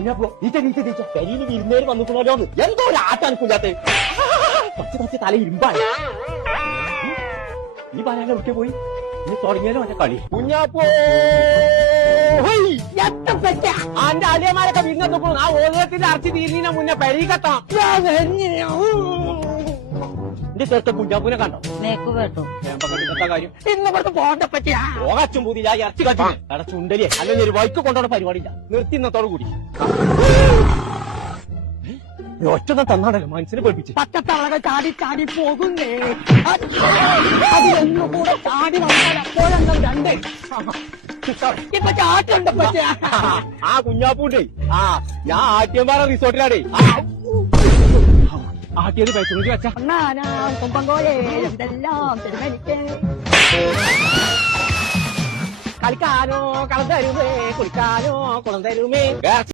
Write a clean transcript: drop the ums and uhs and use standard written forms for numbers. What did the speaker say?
കുഞ്ഞാപ്പോ Nietzsche പെരിയിൽ വിരുന്നേര് വന്നിട്ടുണ്ടല്ലോ എന്തോ ഒരു ആട്ടാണ് കുഞ്ഞാത്തെ കുറച്ച് തല ഇരുമ്പാണ്. ഈ പറയാൻ ഒറ്റ പോയി ഇനി തുടങ്ങിയാലോ മറ്റേ കളി. കുഞ്ഞാപ്പോ അന്റെ അലിയന്മാരൊക്കെ വിരുന്നപ്പോ ആ ഓലത്തിന്റെ അറച്ചി തീരുന്നതിന് മുന്നേ പെരി കെട്ടാം. എന്റെ ചേർത്ത കുഞ്ഞാപ്പൂനെ കണ്ടോ? കേട്ടു കാര്യം ഇന്നിവിടുത്തെ പോകണ്ട പറ്റിയാ പോകച്ചും പൂതി ഞാൻ ഇറച്ചി കട്ടി അവിടെ ചുണ്ടലിയെ അല്ലെങ്കിൽ ഒരു വൈക്ക് കൊണ്ടുപോണ പരിപാടിയില്ല. നിർത്തി ഇന്നത്തോടു കൂടി ഒറ്റ തന്നാണല്ലോ മനസ്സിനെ പഠിപ്പിച്ച് പച്ചത്തളകൾ ചാടി ചാടി പോകുന്നേ. അതിലൊന്നും കൂടെ ചാടി വന്നാൽ അപ്പോഴെന്താ രണ്ട് ഇപ്പൊ ചാട്ടുണ്ട് പറ്റിയ ആ കുഞ്ഞാപ്പൂണ്ടേ. ഞാൻ ആദ്യമാരെ റിസോർട്ടിലാടേ ആദ്യത് പൈസ വെച്ച കളിക്കാനോ കളം തരുമേ കുളിക്കാനോ കുളം തരുമേ.